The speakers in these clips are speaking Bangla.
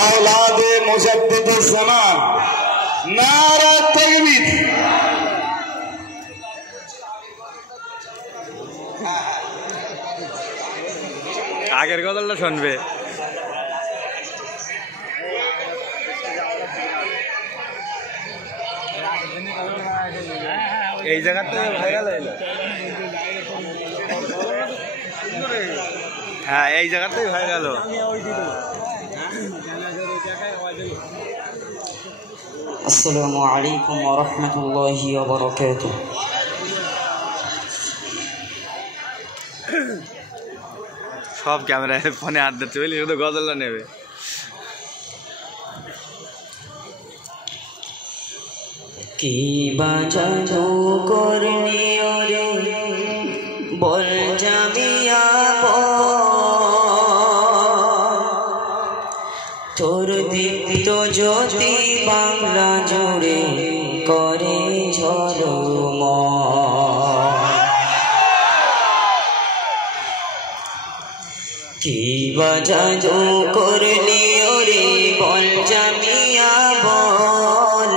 औलादे मुजद्दिद ज़मान नारा तकबीर। আগের গজলটা শুনবে। এই জায়গাতে ভাইরাল হইলো। হ্যাঁ এই জায়গাতেই ভাইরাল হলো। আসসালামু আলাইকুম ওয়া রাহমাতুল্লাহি ওয়া বারাকাতুহু। সব ক্যামেরায় ফোনে হাত দিচ্ছে বুঝলি, শুধু গজলটা নেবে। কি বাজানো করনি ওরে বল জামিয়া তোর দীপ্ত জ্যোতি বাংলা জুড়ে করে ঝলমল। কি বাজানো করনি ওরে বল জামিয়া বল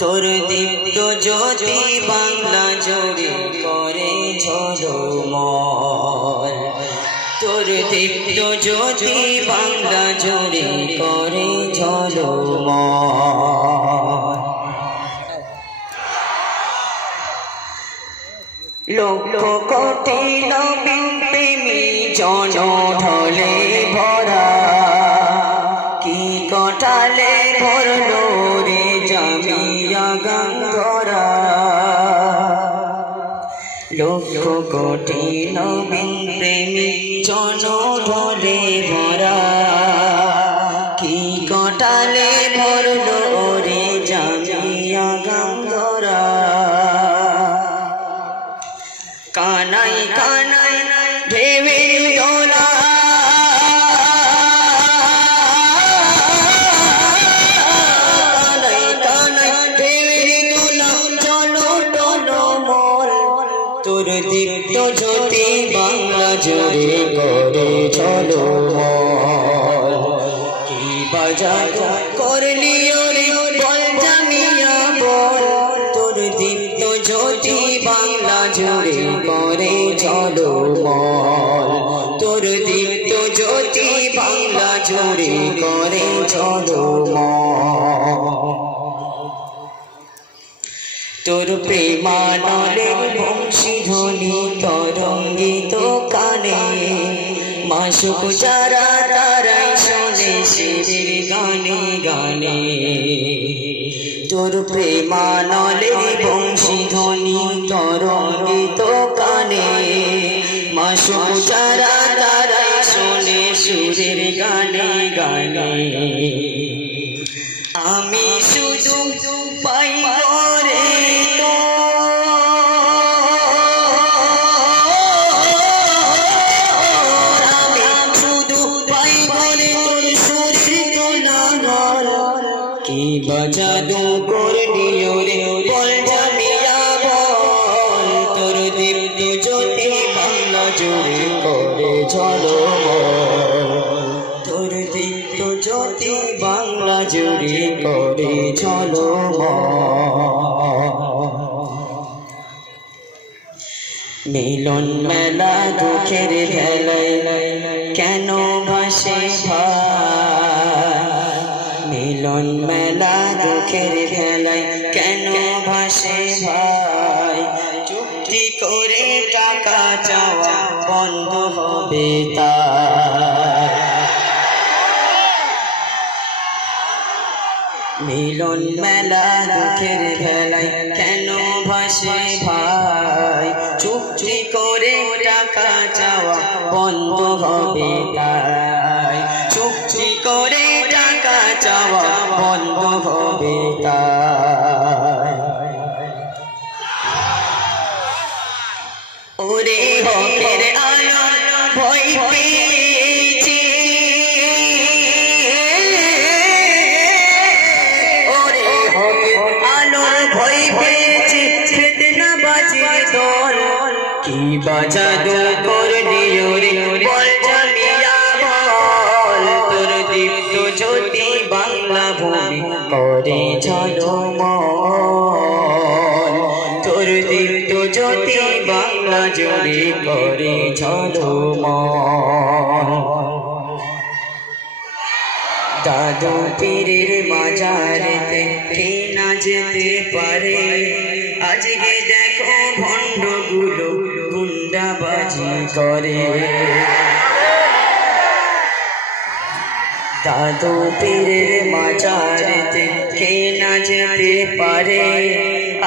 তোর দীপ্ত জ্যোতি বাংলা জুড়ে করে ঝলমল। তোর দীপ্ত জ্যোতি বাংলা জুড়ে করে ঝলমল। লক্ষ কোটি নবীন প্রেমী জন ঢলে ভরা কি কটালে ভরলো রে জামিয়া গঙ্গরা। লক্ষ কোটি নবীন প্রেমী জন ঢলে ভরা কি কটালে ভরলো রে জামিয়া গঙ্গরা। কানাই কানাই ঢেউয়ের দোলা কানাই কানাই ঢেউয়ের দোলা চলো চলো মোর তোর দীপ্ত জ্যোতি বাংলা জুড়ে করে চলো মোর। কি বাজানো করলি ওরে বল জামিয়া বল তোর দীপ্ত জ্যোতি বাংলা জুড়ে করে ঝলমল। তোর দীপ্ত জ্যোতি বাংলা জুড়ে করে ঝলমল। তোর প্রেমানলের বংশীধ্বনি তরঙ্গিত কানে মাসুক যারা তারাই শোনে শিরের গানে গানে। তোর প্রেমানলের বংশীধ্বনি তরঙ্গিত কানে মাসুক যারা তারাই শোনে সুরের গানে গানে। আমি শুধু পাই রে তো আমি শুধু পাই রে তোর সুরের গোলাঘর। কি বাজানো করনি ওরে বল জামিয়া বল তোর দীপ্ত জ্যোতি বাংলা জুড়ে করে ঝলমল। তোর দীপ্ত জ্যোতি বাংলা জুড়ে করে ঝলমল। মিলন মেলা দুঃখের ভেলায় কেন ভাসে ভাই। মিলন মেলা দুঃখের ভেলায় কেন ভাসে ভাই। চুক্তি করে টাকা চাওয়া বন্ধ হবে তাই। মিলন মেলা দুঃখের ভেলায় কেন ভাসে ভাই। চুক্তি করে টাকা চাওয়া বন্ধ হবে তাই। চুক্তি করে টাকা চাওয়া বন্ধ হবে তাই। ওরে হকের আলো ভয় পেয়েছে ওরে হকের আলোর ভয় পেয়েছে খেতে না বাঁচে দল। কি বাজানো করলি ওরে বল জামিয়া বল তোর দীপ্ত জ্যোতি করে ঝলমল তোর দীপ্ত জ্যোতি বাংলা জুড়ে করে ঝলমল দাদু পীরের মাজারেতে কে না যেতে পারে আজকে দেখো ভণ্ডগুলো গুন্ডাবাজি করে দাদু পীরের মাজারেতে কে না যেতে পারে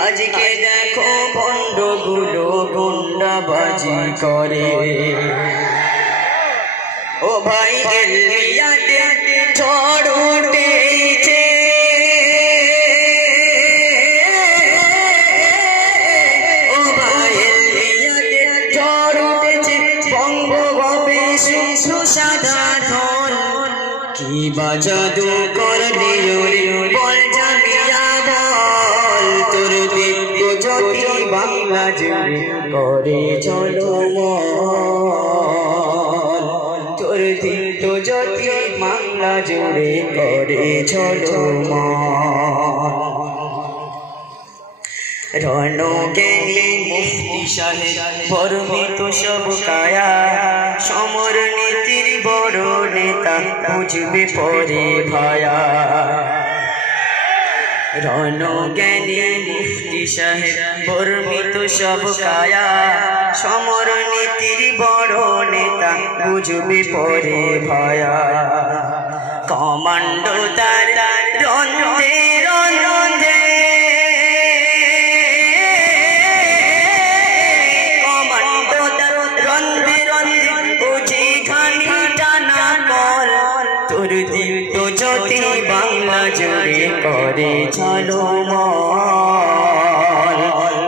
আজকে দেখো ভণ্ডগুলো গুন্ডাবাজি করে ও ভাই এলিয়াতে ঝড় উঠেছে ও ভাই এলিয়াতে ঝড় উঠেছে বঙ্গভবে শুধু সাদা ধন কি বাজাদু করলি ওরে বল জানিয়া বল তোর দীপ্ত জ্যোতি বাংলা জুড়ে করে ঝলমল তোর দীপ্ত জ্যোতি বাংলা জুড়ে করে ঝলমল রণজ্ঞানী মুফতি সাহেব বর্মিত সব কায়া সমর নীতির বড় নেতা বুঝবে পরে ভায়া রণজ্ঞানী মুফতি সাহেব বর্মিত সব কায়া সমর নীতির বড় নেতা বুঝবে পরে ভায়া কমান্ডো তার রন্ধে রন্ধে কমান্ডো তার রন্ধে রন্ধে বুঝি খানি টানা কল তোর দীপ্ত জ্যোতি বাংলা জুড়ে করে ঝলমল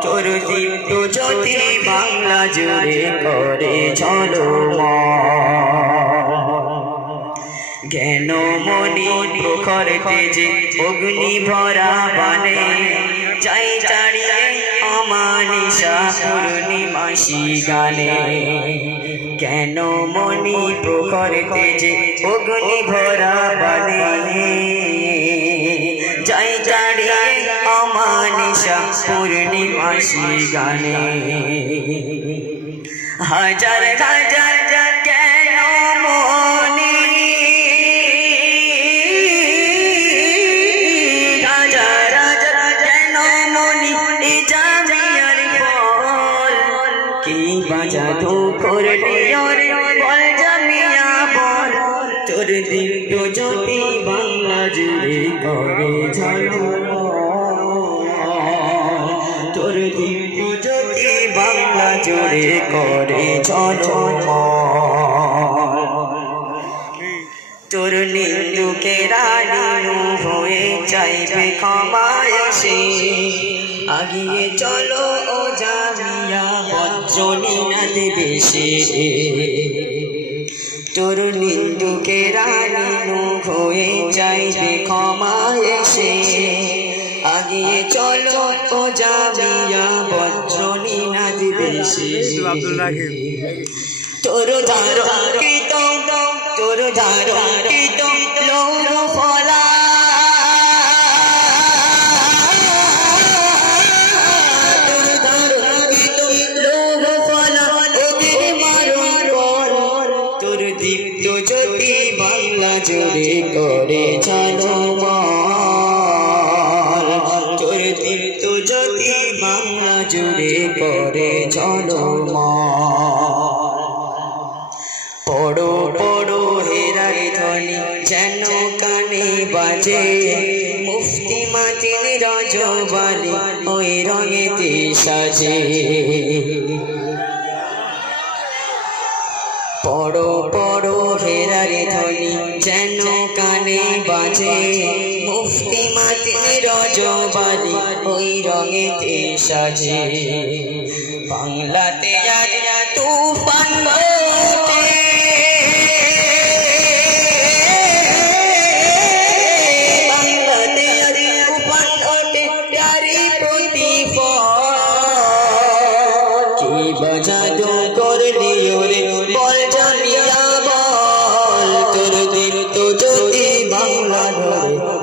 তোর দীপ্ত জ্যোতি বাংলা জুড়ে করে ঝলমল জ্ঞানমণি প্রখর তেজে অগ্নি ভরা বানে চাই চাড়িয়ে অমানিসা পূর্ণিমাসি গানে জ্ঞানমণি প্রখর তেজে অগ্নি ভরা বানে চাই চাড়িয়ে অমানিসা পূর্ণিমাসি গানে হাজার হাজার জ্ঞানমণি বাজাদু করলি ওরে বল জামিয়া বল তোর দীপ্ত জ্যোতি বাংলা জুড়ে করে ঝলমল তোর দীপ্ত জ্যোতি বাংলা জুড়ে করে ঝলমল তোর নিন্দুকেরা নিনু হয়ে চাইবে ক্ষমা এসে আগিয়ে চলো ও জামিয়া বজ্রনী নদী দেশে তোর নিন্দুকেরা নিনু হয়ে চাইবে ক্ষমা এসে আগিয়ে চলো ও জামিয়া বজ্রনী নদী দেশে তোর ধারিত তোর ধারিত লৌর ফলা তোর ধারিত লৌর ফলা ওদের মারণ কর তোর দীপ্ত জ্যোতি বাংলা জুড়ে করে ঝলমল তোর দীপ্ত জ্যোতি বাংলা জুড়ে করে ঝলমল পড়ো পড়ো হেরার ধ্বনি যেন কানে বাজে মুফতি মাতিন রজবালি ওই রঙেতে সাজে পড়ো পড়ো হেরার ধ্বনি যেন কানে বাজে মুফতি মাতিন রজবালি ওই রঙেতে সাজে বাংলাতে আজ তুফান जादू कर दियो रे बोल जानिया बोल तोर दिल तो ज्योति बांग्ला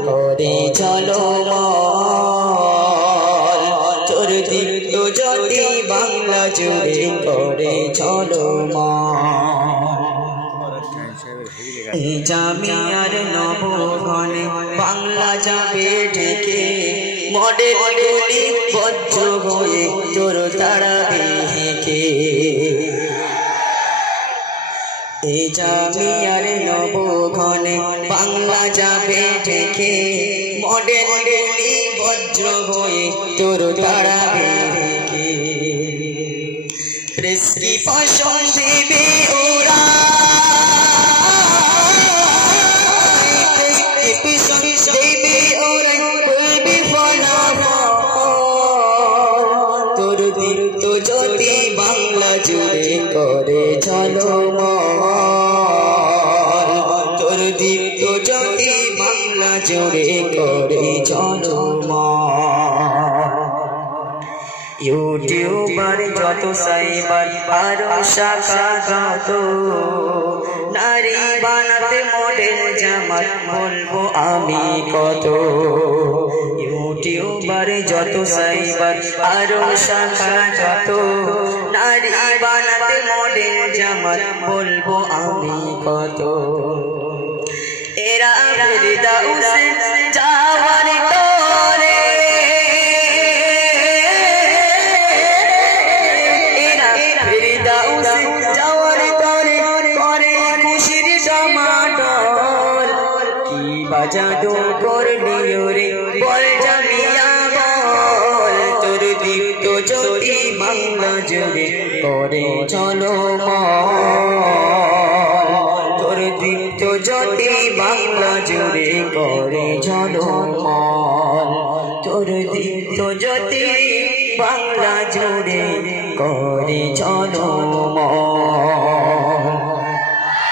करे चलो। জামিয়ার নবঘনে বাংলা যাবে ঢেকে মডেল গুলি বজ্র হয়ে তোর তাড়াবে হেঁকে এই জামিয়ার নবঘনে বাংলা যাবে ঢেকে মডেল গুলি বজ্র হয়ে তোর তাড়াবে হেঁকে প্রেসক্রিপশন দেবে ওরা তোর দীপ্ত জ্যোতি বাংলা জুড়ে করে ঝলমল তোর দীপ্ত জ্যোতি বাংলা জুড়ে করে ঝলমল ইউটিউবার যত সাইবার আরো শাখা যত নারী বানাতে মডেল জামাত বলবো আমি কত ইউটিউবার যত সাইবার আরো শাখা যত নারী বানাতে মডেল জামাত বলবো আমি কত এরা ফেরদাউসে যাওয়ার তরে এরা ফেরদাউসে যাওয়ার তরে করে খুশির জমাডল কি বাজাদু করলি রে বল জামিয়া বল তোর দীপ্ত জ্যোতি বাংলা জুড়ে করে ঝলমল তোর দীপ্ত জ্যোতি বাংলা জুড়ে করে ঝলমল তোর দীপ্ত জ্যোতি বাংলা জুড়ে করে ঝলমল